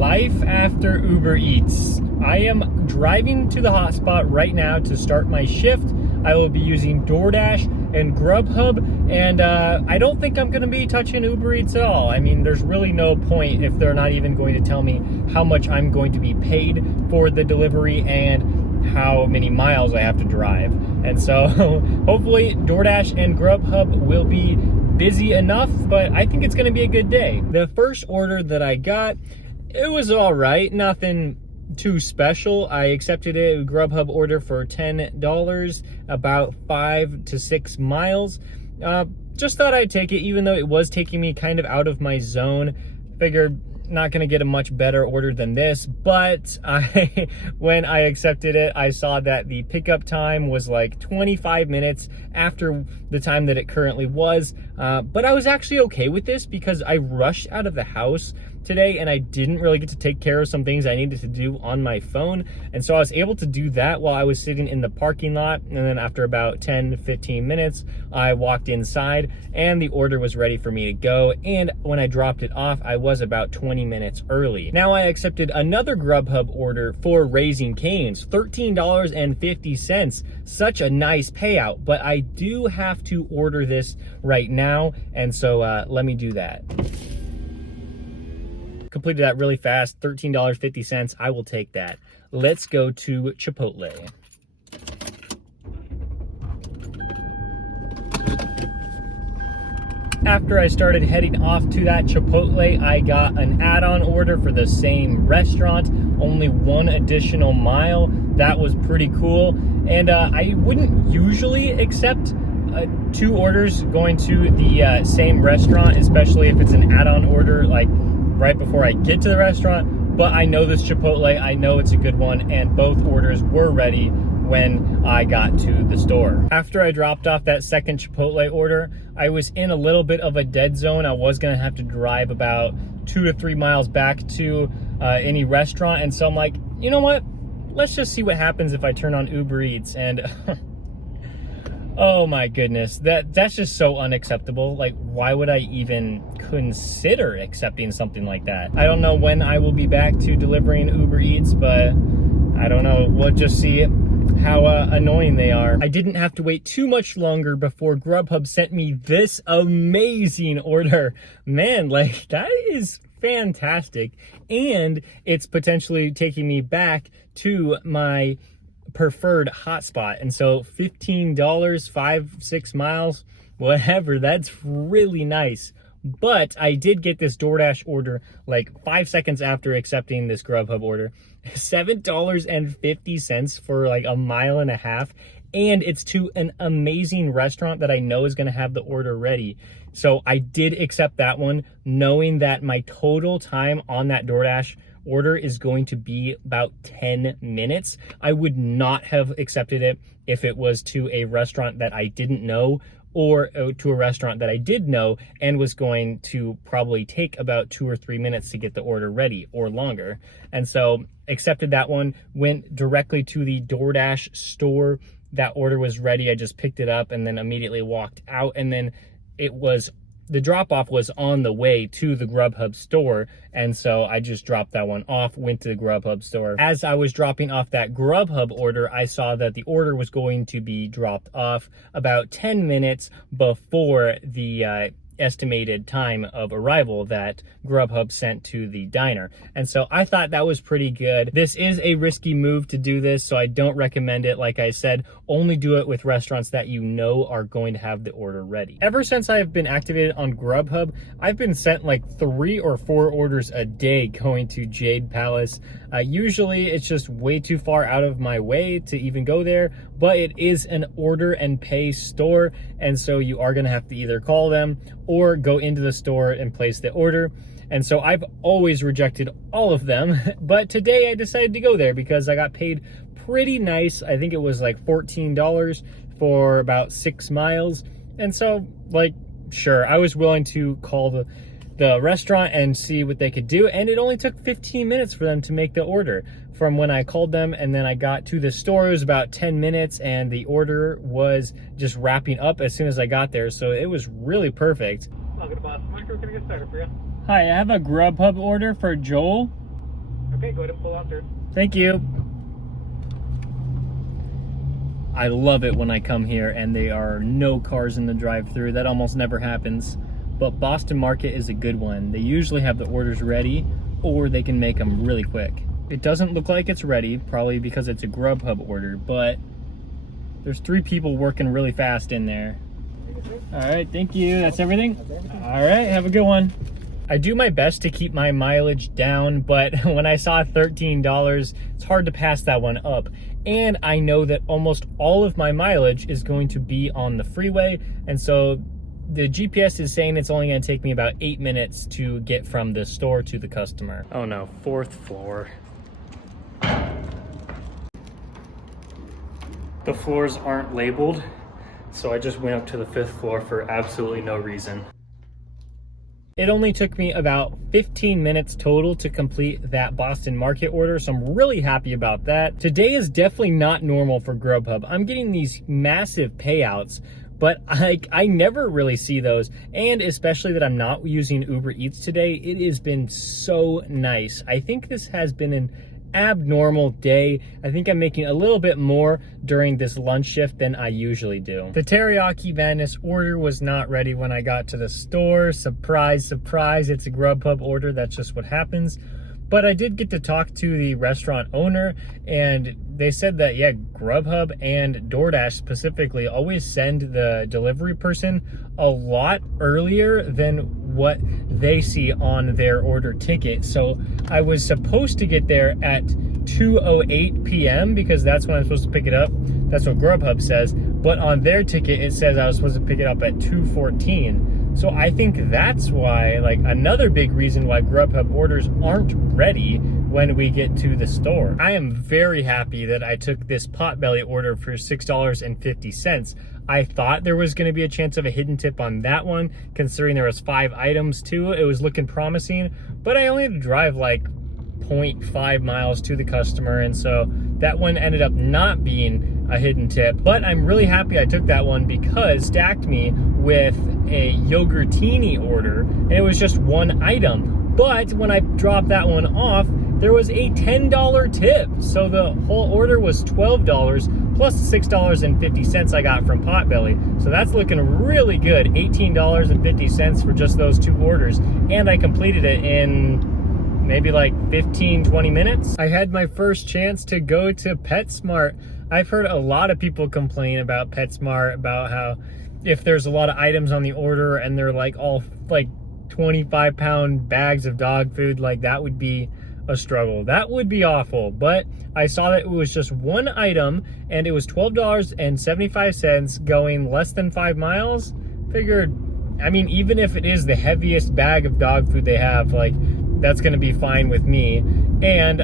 Life after Uber Eats. I am driving to the hotspot right now to start my shift. I will be using DoorDash and Grubhub, and I don't think I'm going to be touching Uber Eats at all. I mean, there's really no point if they're not even going to tell me how much I'm going to be paid for the delivery and how many miles I have to drive. And so hopefully DoorDash and Grubhub will be busy enough, but I think it's going to be a good day. The first order that I got, it was all right, nothing too special. I accepted a Grubhub order for $10, about 5 to 6 miles. Just thought I'd take it, even though it was taking me kind of out of my zone. Figured not gonna get a much better order than this, but when I accepted it, I saw that the pickup time was like 25 minutes after the time that it currently was. But I was actually okay with this because I rushed out of the house today and I didn't really get to take care of some things I needed to do on my phone. And so I was able to do that while I was sitting in the parking lot. And then after about 10 to 15 minutes, I walked inside and the order was ready for me to go. And when I dropped it off, I was about 20 minutes early. Now I accepted another Grubhub order for Raising Cane's, $13.50. Such a nice payout, but I do have to order this right now. And so let me do that. Completed that really fast, $13.50. I will take that. Let's go to Chipotle. After I started heading off to that Chipotle, I got an add-on order for the same restaurant, only 1 additional mile. That was pretty cool. And I wouldn't usually accept 2 orders going to the same restaurant, especially if it's an add-on order, like right before I get to the restaurant. But I know this Chipotle, I know it's a good one, and both orders were ready when I got to the store. After I dropped off that second Chipotle order, I was in a little bit of a dead zone. I was gonna have to drive about 2 to 3 miles back to any restaurant, and so I'm like, you know what? Let's just see what happens if I turn on Uber Eats. And oh my goodness, that's just so unacceptable. Like, why would I even consider accepting something like that? I don't know when I will be back to delivering Uber Eats, but I don't know. We'll just see how annoying they are. I didn't have to wait too much longer before Grubhub sent me this amazing order. Man, like, that is fantastic. And it's potentially taking me back to my preferred hotspot. And so $15, 5-6 miles, whatever, that's really nice. But I did get this DoorDash order like 5 seconds after accepting this Grubhub order. $7.50 for like 1.5 miles. And it's to an amazing restaurant that I know is going to have the order ready. So I did accept that one, knowing that my total time on that DoorDash order is going to be about 10 minutes. I would not have accepted it if it was to a restaurant that I didn't know, or to a restaurant that I did know and was going to probably take about 2 or 3 minutes to get the order ready or longer. And so accepted that one, went directly to the DoorDash store. That order was ready. I just picked it up and then immediately walked out. And then the drop-off was on the way to the Grubhub store, and so I just dropped that one off, went to the Grubhub store. As I was dropping off that Grubhub order, I saw that the order was going to be dropped off about 10 minutes before the estimated time of arrival that Grubhub sent to the diner. And so I thought that was pretty good. This is a risky move to do this, so I don't recommend it. Like I said, only do it with restaurants that you know are going to have the order ready. Ever since I have been activated on Grubhub, I've been sent like 3 or 4 orders a day going to Jade Palace. Usually it's just way too far out of my way to even go there, but it is an order and pay store, and so you are gonna have to either call them or go into the store and place the order. And so I've always rejected all of them, but today I decided to go there because I got paid pretty nice. I think it was like $14 for about 6 miles. And so, like, sure, I was willing to call the restaurant and see what they could do, and it only took 15 minutes for them to make the order. From when I called them and then I got to the store, it was about 10 minutes, and the order was just wrapping up as soon as I got there, so it was really perfect. Welcome to Boss Micro. Can I get started for you? Hi, I have a Grubhub order for Joel. Okay, go ahead and pull out there. Thank you. I love it when I come here and there are no cars in the drive-thru. That almost never happens. But Boston Market is a good one. They usually have the orders ready, or they can make them really quick. It doesn't look like it's ready, probably because it's a Grubhub order, but there's 3 people working really fast in there. All right, thank you. That's everything? All right, have a good one. I do my best to keep my mileage down, but when I saw $13, it's hard to pass that one up. And I know that almost all of my mileage is going to be on the freeway, and so the GPS is saying it's only going to take me about 8 minutes to get from the store to the customer. Oh no, 4th floor. The floors aren't labeled, so I just went up to the 5th floor for absolutely no reason. It only took me about 15 minutes total to complete that Boston Market order, so I'm really happy about that. Today is definitely not normal for Grubhub. I'm getting these massive payouts, but I never really see those, and especially that I'm not using UberEats today, it has been so nice. I think this has been an abnormal day. I think I'm making a little bit more during this lunch shift than I usually do. The Teriyaki Madness order was not ready when I got to the store. Surprise, surprise, it's a Grubhub order. That's just what happens. But I did get to talk to the restaurant owner, and they said that, yeah, Grubhub and DoorDash specifically always send the delivery person a lot earlier than what they see on their order ticket. So I was supposed to get there at 2:08 p.m. because that's when I'm supposed to pick it up. That's what Grubhub says. But on their ticket, it says I was supposed to pick it up at 2:14. So I think that's why, like, another big reason why Grubhub orders aren't ready when we get to the store. I am very happy that I took this Potbelly order for $6.50. I thought there was going to be a chance of a hidden tip on that one, considering there was 5 items too. It was looking promising, but I only had to drive like 0.5 miles to the customer, and so that one ended up not being a hidden tip. But I'm really happy I took that one because it stacked me with a yogurtini order, and it was just 1 item. But when I dropped that one off, there was a $10 tip. So the whole order was $12 plus the $6.50 I got from Potbelly. So that's looking really good. $18.50 for just those 2 orders. And I completed it in maybe like 15-20 minutes. I had my first chance to go to PetSmart. I've heard a lot of people complain about PetSmart, about how if there's a lot of items on the order and they're like all like 25-pound bags of dog food, like that would be a struggle. That would be awful. But I saw that it was just 1 item and it was $12.75 going less than 5 miles. Figured, I mean, even if it is the heaviest bag of dog food they have, like, that's gonna be fine with me. And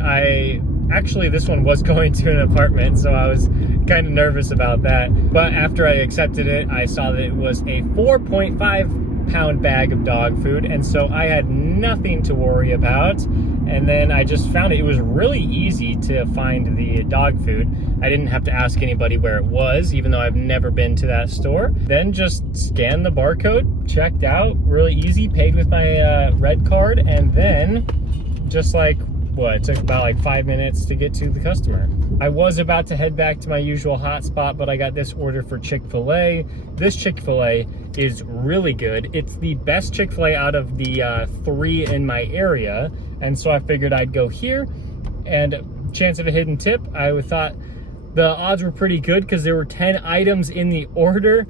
actually, this one was going to an apartment, so I was kind of nervous about that. But after I accepted it, I saw that it was a 4.5-pound bag of dog food, and so I had nothing to worry about. And then I just found it was really easy to find the dog food. I didn't have to ask anybody where it was, even though I've never been to that store. Then just scanned the barcode, checked out, really easy, paid with my red card, and then just like, it took about like 5 minutes to get to the customer. I was about to head back to my usual hotspot, but I got this order for Chick-fil-A. This Chick-fil-A is really good. It's the best Chick-fil-A out of the 3 in my area, and so I figured I'd go here. And chance of a hidden tip, I thought the odds were pretty good because there were 10 items in the order.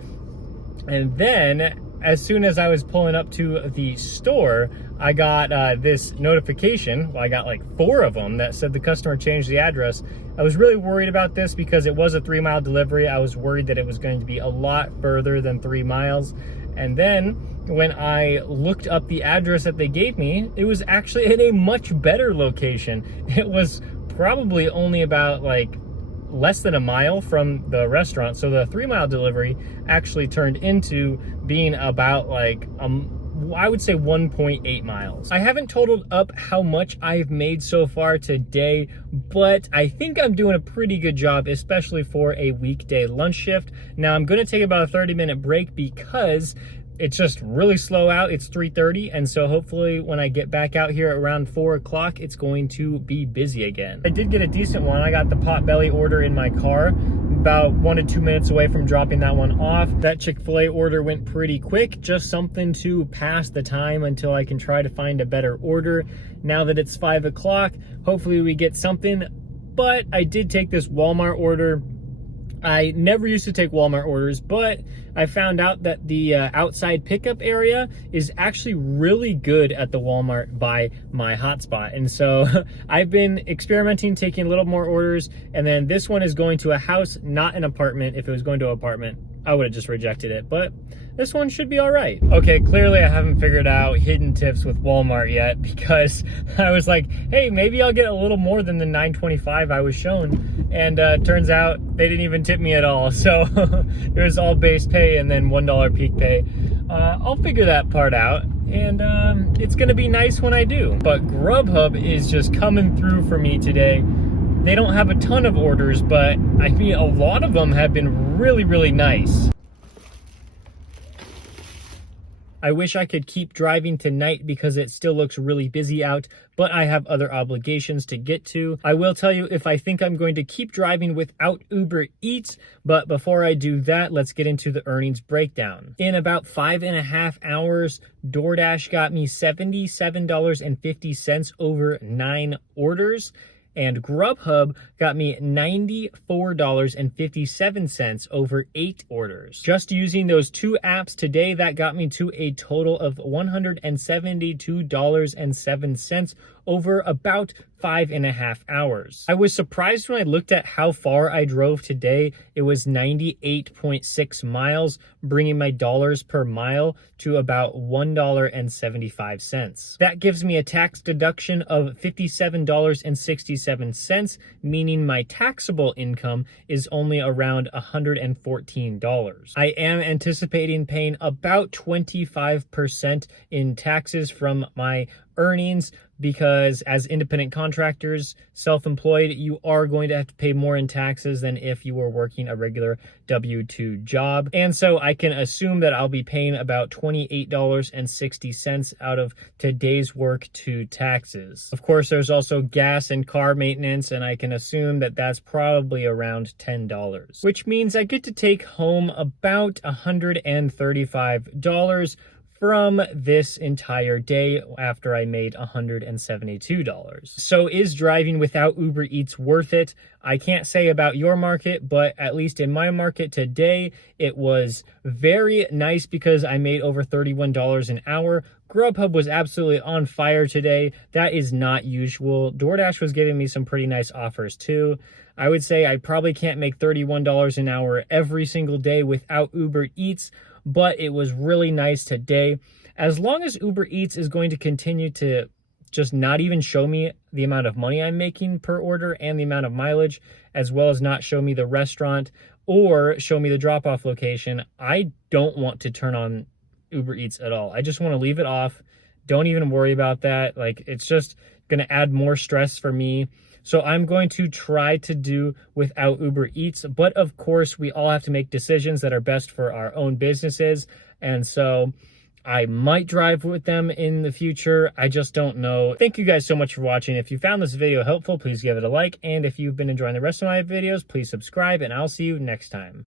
And then as soon as I was pulling up to the store, I got this notification. Well, I got like 4 of them that said the customer changed the address. I was really worried about this because it was a 3-mile delivery. I was worried that it was going to be a lot further than 3 miles. And then when I looked up the address that they gave me, it was actually in a much better location. It was probably only about like less than a mile from the restaurant. So the 3-mile delivery actually turned into being about like, I would say 1.8 miles. I haven't totaled up how much I've made so far today, but I think I'm doing a pretty good job, especially for a weekday lunch shift. Now I'm gonna take about a 30-minute break because it's just really slow out. It's 3:30, and so hopefully when I get back out here around 4 o'clock, it's going to be busy again. I did get a decent one. I got the Potbelly order in my car, about 1 to 2 minutes away from dropping that one off. That Chick-fil-A order went pretty quick, just something to pass the time until I can try to find a better order. Now that it's 5 o'clock, hopefully we get something, but I did take this Walmart order. I never used to take Walmart orders, but I found out that the outside pickup area is actually really good at the Walmart by my hotspot. And so I've been experimenting, taking a little more orders, and then this one is going to a house, not an apartment. If it was going to an apartment, I would have just rejected it, but this one should be all right. Okay, clearly I haven't figured out hidden tips with Walmart yet, because I was like, hey, maybe I'll get a little more than the $9.25 I was shown. And turns out they didn't even tip me at all. So it was all base pay and then $1 peak pay. I'll figure that part out, and it's gonna be nice when I do. But Grubhub is just coming through for me today. They don't have a ton of orders, but I mean, a lot of them have been really, really nice. I wish I could keep driving tonight because it still looks really busy out, but I have other obligations to get to. I will tell you if I think I'm going to keep driving without Uber Eats, but before I do that, let's get into the earnings breakdown. In about 5.5 hours, DoorDash got me $77.50 over 9 orders. And Grubhub got me $94.57 over 8 orders. Just using those 2 apps today, that got me to a total of $172.07 over about 5.5 hours. I was surprised when I looked at how far I drove today. It was 98.6 miles, bringing my dollars per mile to about $1.75. That gives me a tax deduction of $57.67, meaning my taxable income is only around $114. I am anticipating paying about 25% in taxes from my earnings, because as independent contractors, self-employed, you are going to have to pay more in taxes than if you were working a regular W-2 job. And so I can assume that I'll be paying about $28.60 out of today's work to taxes. Of course, there's also gas and car maintenance, and I can assume that that's probably around $10, which means I get to take home about $135 from this entire day after I made $172. So is driving without Uber Eats worth it? I can't say about your market, but at least in my market today, it was very nice because I made over $31 an hour. Grubhub was absolutely on fire today. That is not usual. DoorDash was giving me some pretty nice offers too. I would say I probably can't make $31 an hour every single day without Uber Eats, but it was really nice today. As long as Uber Eats is going to continue to just not even show me the amount of money I'm making per order and the amount of mileage, as well as not show me the restaurant or show me the drop-off location, I don't want to turn on Uber Eats at all. I just want to leave it off. Don't even worry about that. Like, it's just going to add more stress for me. So I'm going to try to do without Uber Eats, but of course we all have to make decisions that are best for our own businesses. And so I might drive with them in the future. I just don't know. Thank you guys so much for watching. If you found this video helpful, please give it a like. And if you've been enjoying the rest of my videos, please subscribe, and I'll see you next time.